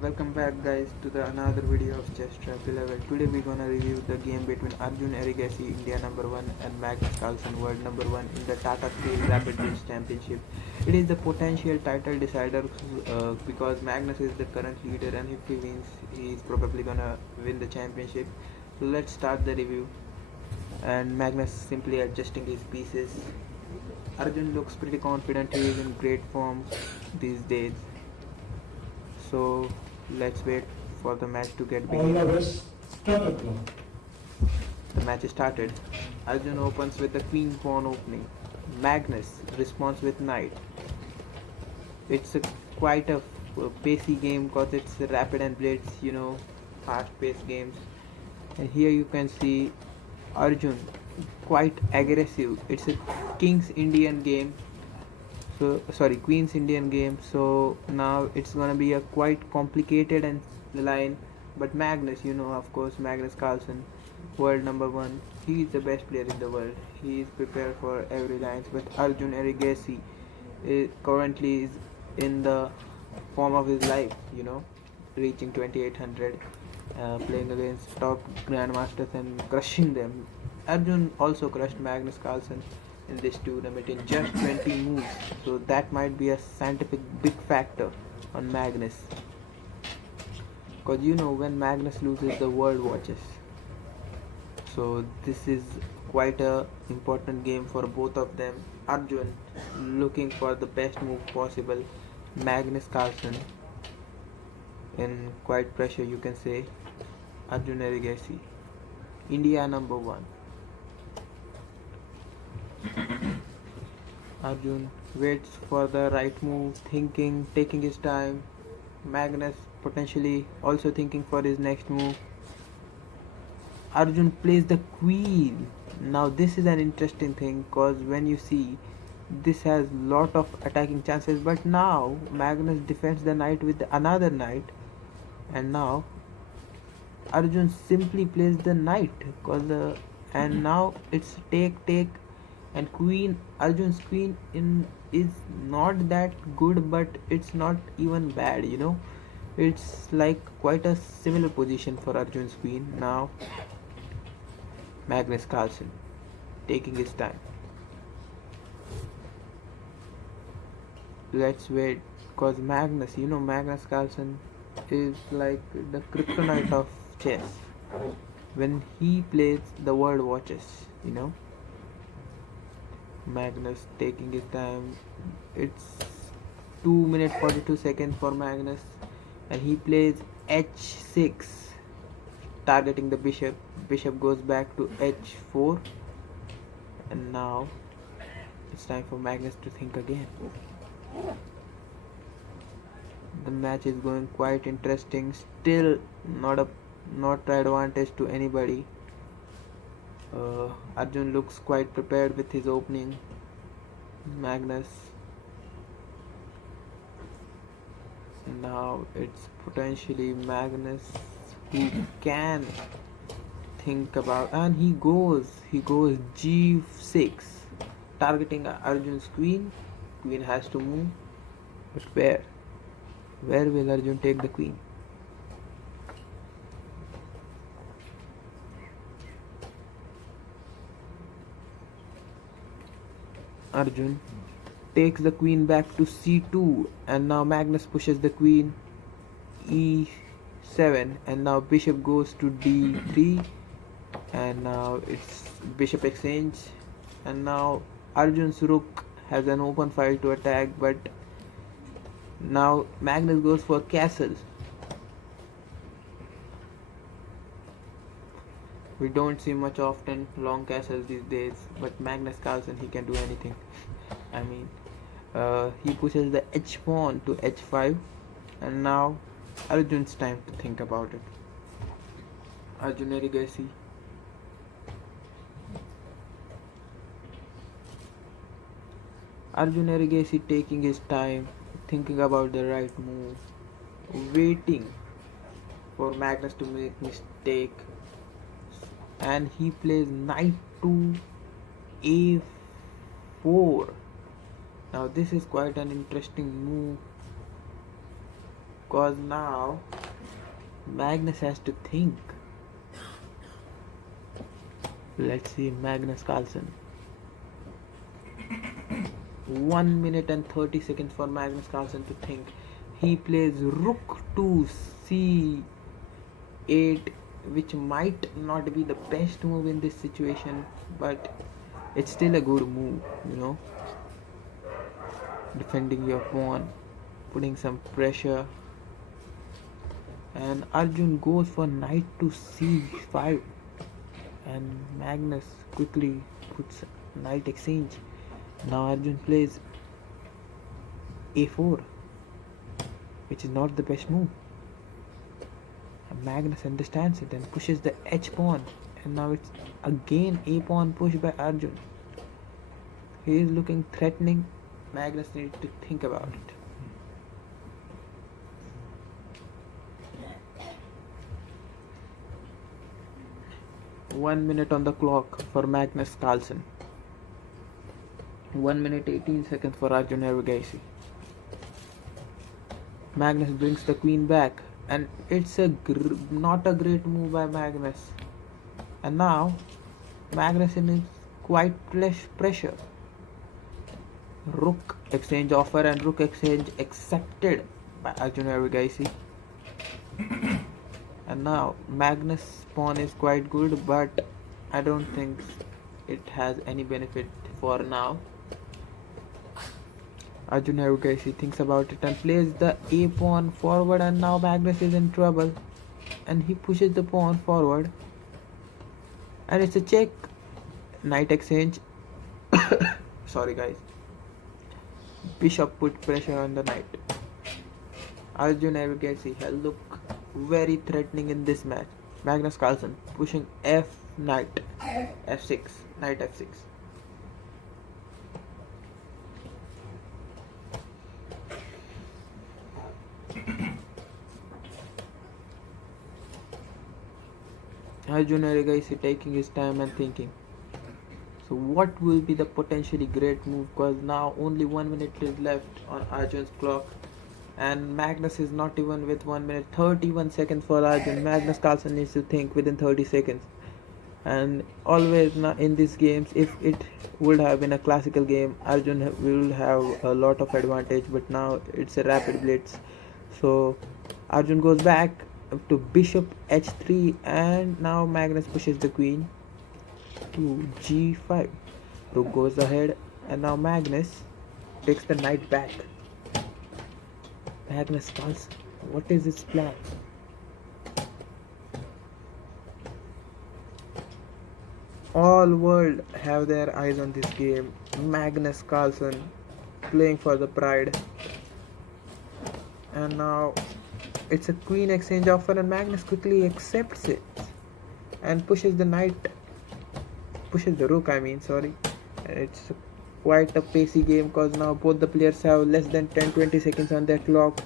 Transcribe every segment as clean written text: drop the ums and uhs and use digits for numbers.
Welcome back guys to the another video of Chess Trap 11. Today we're gonna review the game between Arjun Erigasi, India number 1 and Magnus Carlsen, world number 1 in the Tata Steel Rapid Bridge Championship. It is the potential title decider because Magnus is the current leader and if he wins, he is probably gonna win the championship. So let's start the review. And Magnus simply adjusting his pieces. Arjun looks pretty confident, he is in great form these days. So let's wait for the match to get begin. The match is started. Arjun opens with the queen pawn opening. Magnus responds with knight. It's quite a pacey game because it's rapid and blitz, fast paced games. And here you can see Arjun quite aggressive. It's a King's Indian game. Queen's Indian game. So now it's gonna be a quite complicated and line. But Magnus, of course, Magnus Carlsen, world number 1. He is the best player in the world. He is prepared for every line. But Arjun Erigasi currently is in the form of his life. Reaching 2800, playing against top grandmasters and crushing them. Arjun also crushed Magnus Carlsen in this tournament in just 20 moves, so that might be a scientific big factor on Magnus, because when Magnus loses the world watches. So this is quite a important game for both of them. Arjun looking for the best move possible, Magnus Carlsen in quite pressure, you can say. Arjun Erigasi, India number 1. Arjun waits for the right move, thinking, taking his time. Magnus potentially also thinking for his next move. Arjun plays the queen. Now this is an interesting thing because when you see, this has lot of attacking chances, but now Magnus defends the knight with another knight, and now Arjun simply plays the knight and now it's take, and queen. Arjun's queen is not that good, but it's not even bad. It's like quite a similar position for Arjun's queen. Now Magnus Carlsen taking his time. Let's wait, because Magnus Carlsen is like the kryptonite of chess. When he plays, the world watches. Magnus taking his time. It's 2 minutes 42 seconds for Magnus, and he plays h6, targeting the bishop. Bishop goes back to h4, and now it's time for Magnus to think again. The match is going quite interesting. Still not advantage to anybody. Arjun looks quite prepared with his opening. Magnus. Now it's potentially Magnus who can think about, and he goes g6, targeting Arjun's queen. Queen has to move, but where will Arjun take the queen? Arjun takes the queen back to c2, and now Magnus pushes the queen e7, and now bishop goes to d3, and now it's bishop exchange, and now Arjun's rook has an open file to attack, but now Magnus goes for castle. We don't see much often long castles these days, but Magnus Carlsen, he can do anything. I mean, he pushes the h pawn to h5, and now Arjun's time to think about it. Arjun Erigasi. Arjun Erigasi taking his time, thinking about the right move, waiting for Magnus to make mistake, and he plays knight to a4. Now this is quite an interesting move. Cause now Magnus has to think. Let's see Magnus Carlsen. 1 minute and 30 seconds for Magnus Carlsen to think. He plays rook to c8, which might not be the best move in this situation, but it's still a good move, defending your pawn, putting some pressure. And Arjun goes for knight to c5, and Magnus quickly puts knight exchange. Now Arjun plays a4, which is not the best move. And Magnus understands it and pushes the h pawn, and now it's again a pawn pushed by Arjun. He is looking threatening. Magnus needs to think about it. One minute on the clock for Magnus Carlsen. 1 minute 18 seconds for Arjun Erugasi. Magnus brings the queen back, and it's not a great move by Magnus. And now Magnus is quite pressure. Rook exchange offer and rook exchange accepted by Arjun Erugasi. And now Magnus' pawn is quite good, but I don't think it has any benefit for now. Arjun Erugasi thinks about it and plays the a pawn forward, and now Magnus is in trouble, and he pushes the pawn forward, and it's a check. Knight exchange. Sorry guys. Bishop put pressure on the knight. Arjun Erugasi look very threatening in this match. Magnus Carlsen pushing f knight f6, knight f6. Arjun Erugasi taking his time and thinking. So what will be the potentially great move? Because now only 1 minute is left on Arjun's clock, and Magnus is not even with 1 minute 31 seconds for Arjun. Magnus Carlsen needs to think within 30 seconds. And always in these games, if it would have been a classical game, Arjun will have a lot of advantage, but now it's a rapid blitz. So Arjun goes back to bishop h3, and now Magnus pushes the queen to g5. Rook goes ahead, and now Magnus takes the knight back. Magnus Carlsen, what is his plan? All world have their eyes on this game. Magnus Carlsen playing for the pride. And now it's a queen exchange offer, and Magnus quickly accepts it and pushes the rook, sorry. And it's quite a pacey game, because now both the players have less than 10-20 seconds on their clock.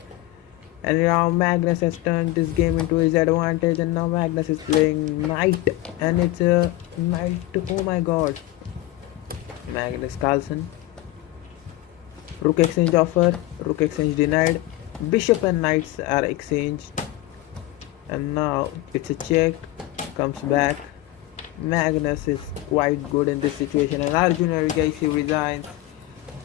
And now Magnus has turned this game into his advantage, and now Magnus is playing knight, and it's a knight. Oh my god. Magnus Carlsen. Rook exchange offer, rook exchange denied. Bishop and knights are exchanged, and now it's a check. Comes back. Magnus is quite good in this situation, and Arjun Erugasi resigns.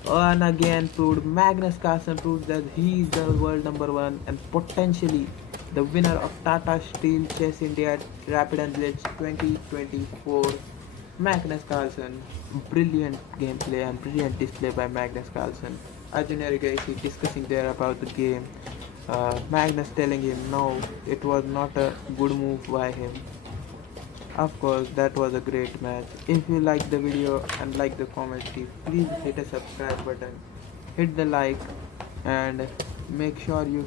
And again Magnus Carlsen proves that he is the world number one and potentially the winner of Tata Steel Chess India Rapid and Blitz 2024. Magnus Carlsen, brilliant gameplay and brilliant display by Magnus Carlsen. Arjun Erugasi discussing there about the game. Magnus telling him no, it was not a good move by him. Of course, that was a great match. If you like the video and like the commentary, please hit a subscribe button, hit the like, and make sure you